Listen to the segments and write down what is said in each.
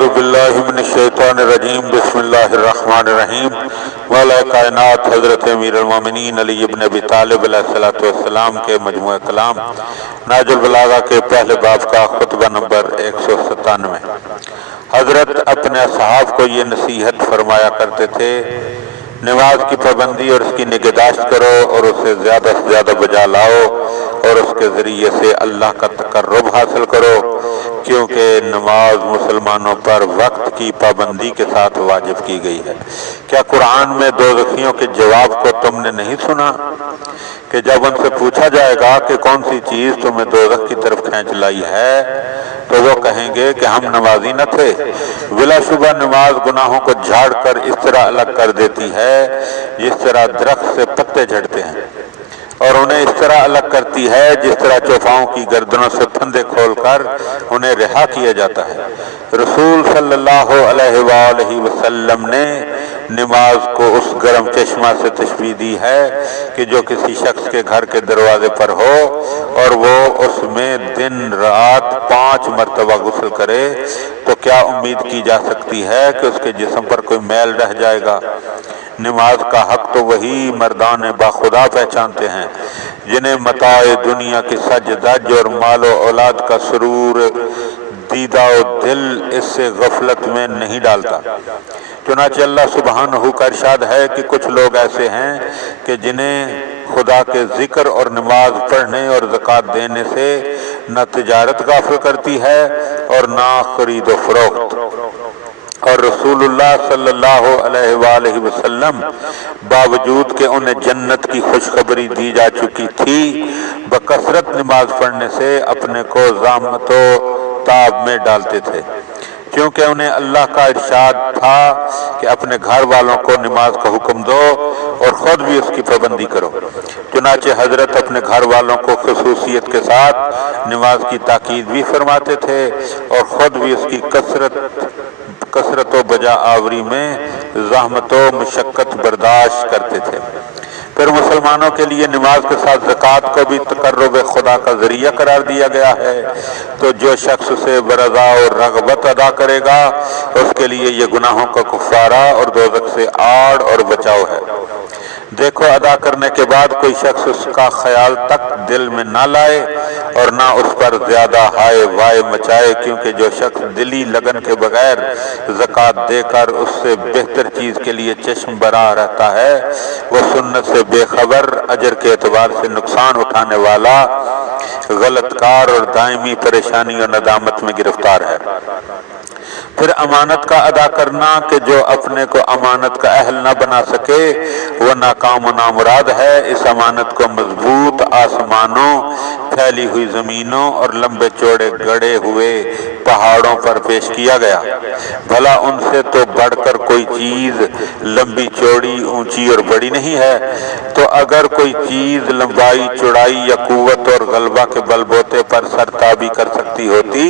اعوذ باللہ من الشیطان الرجیم بسم اللہ الرحمن الرحیم مولا کائنات حضرت امیر المومنین علی ابن ابی طالب علیہ السلام کے مجموعہ کلام نہج البلاغہ کے پہلے باب کا خطبہ نمبر 197۔ حضرت اپنے اصحاب کو یہ نصیحت فرمایا کرتے تھے، نماز کی پابندی اور اس کی نگہداشت کرو اور اسے زیادہ سے زیادہ بجا لاؤ اور اس کے ذریعے سے اللہ کا تقرب حاصل کرو، کیونکہ نماز مسلمانوں پر وقت کی پابندی کے ساتھ واجب کی گئی ہے۔ کیا قرآن میں دوزخیوں کے جواب کو تم نے نہیں سنا کہ جب ان سے پوچھا جائے گا کہ کون سی چیز تمہیں دوزخ کی طرف کھینچ لائی ہے تو وہ کہیں گے کہ ہم نمازی نہ تھے۔ بلا شبہ نماز گناہوں کو جھاڑ کر اس طرح الگ کر دیتی ہے جس طرح درخت سے پتے جھڑتے ہیں، اور انہیں اس طرح الگ کرتی ہے جس طرح چوپاؤں کی گردنوں سے پھندے کھول کر انہیں رہا کیا جاتا ہے۔ رسول صلی اللہ علیہ وآلہ وسلم نے نماز کو اس گرم چشمہ سے تشبیہ دی ہے کہ جو کسی شخص کے گھر کے دروازے پر ہو اور وہ اس میں دن رات 5 مرتبہ غسل کرے تو کیا امید کی جا سکتی ہے کہ اس کے جسم پر کوئی میل رہ جائے گا؟ نماز کا حق تو وہی مردان باخدا پہچانتے ہیں جنہیں متاع دنیا کی سج دج اور مال و اولاد کا سرور دیدہ و دل اس سے غفلت میں نہیں ڈالتا۔ چنانچہ اللہ سبحانہ کا ارشاد ہے کہ کچھ لوگ ایسے ہیں کہ جنہیں خدا کے ذکر اور نماز پڑھنے اور زکوٰۃ دینے سے نہ تجارت غافل کرتی ہے اور نہ خرید و فروخت، اور رسول اللہ صلی اللہ علیہ وآلہ وسلم باوجود کہ انہیں جنت کی خوشخبری دی جا چکی تھی بکثرت نماز پڑھنے سے اپنے کو زحمت و تعب میں ڈالتے تھے، کیونکہ انہیں اللہ کا ارشاد تھا کہ اپنے گھر والوں کو نماز کا حکم دو اور خود بھی اس کی پابندی کرو۔ چنانچہ حضرت اپنے گھر والوں کو خصوصیت کے ساتھ نماز کی تاکید بھی فرماتے تھے اور خود بھی اس کی کثرت و بجا آوری میں زحمت و مشقت برداشت کرتے تھے۔ پھر مسلمانوں کے لیے نماز کے ساتھ زکوٰۃ کو بھی تقرب خدا کا ذریعہ قرار دیا گیا ہے، تو جو شخص اسے برضا اور رغبت ادا کرے گا اس کے لیے یہ گناہوں کا کفارہ اور دوزخ سے آڑ اور بچاؤ ہے۔ دیکھو، ادا کرنے کے بعد کوئی شخص اس کا خیال تک دل میں نہ لائے اور نہ اس پر زیادہ ہائے وائے مچائے، کیونکہ جو شخص دلی لگن کے بغیر زکوٰۃ دے کر اس سے بہتر چیز کے لیے چشم برا رہتا ہے وہ سنت سے بے خبر، اجر کے اعتبار سے نقصان اٹھانے والا، غلط کار اور دائمی پریشانی اور ندامت میں گرفتار ہے۔ پھر امانت کا ادا کرنا کہ جو اپنے کو امانت کا اہل نہ بنا سکے وہ ناکام و نامراد ہے۔ اس امانت کو مضبوط آسمانوں، پھیلی ہوئی زمینوں اور لمبے چوڑے گڑے ہوئے پہاڑوں پر پیش کیا گیا۔ بھلا ان سے تو بڑھ کر کوئی چیز لمبی چوڑی، اونچی اور بڑی نہیں ہے، تو اگر کوئی چیز لمبائی، چوڑائی یا قوت اور غلبہ کے بل بوتے پر سرتابی کر سکتی ہوتی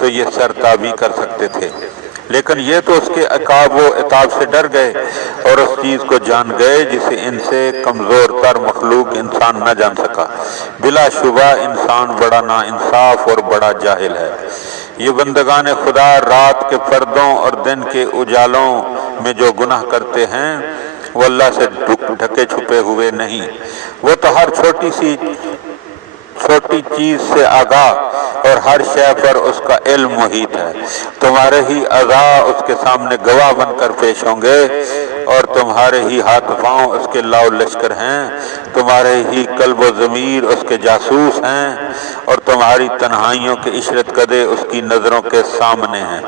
تو یہ سرتابی کر سکتے تھے، لیکن یہ تو اس کے عقاب و عتاب سے ڈر گئے اور اس چیز کو جان گئے جسے ان سے کمزور تر مخلوق انسان نہ جان سکا۔ بلا شبہ انسان بڑا ناانصاف اور بڑا جاہل ہے۔ یہ بندگان خدا رات کے پردوں اور دن کے اجالوں میں جو گناہ کرتے ہیں وہ اللہ سے ڈھکے چھپے ہوئے نہیں، وہ تو ہر چھوٹی چیز سے آگاہ اور ہر شے پر اس کا علم محیط ہے۔ تمہارے ہی اعضاء اس کے سامنے گواہ بن کر پیش ہوں گے اور تمہارے ہی ہاتھ پاؤں اس کے لاؤ لشکر ہیں، تمہارے ہی قلب و ضمیر اس کے جاسوس ہیں اور تمہاری تنہائیوں کے عشرت کدے اس کی نظروں کے سامنے ہیں۔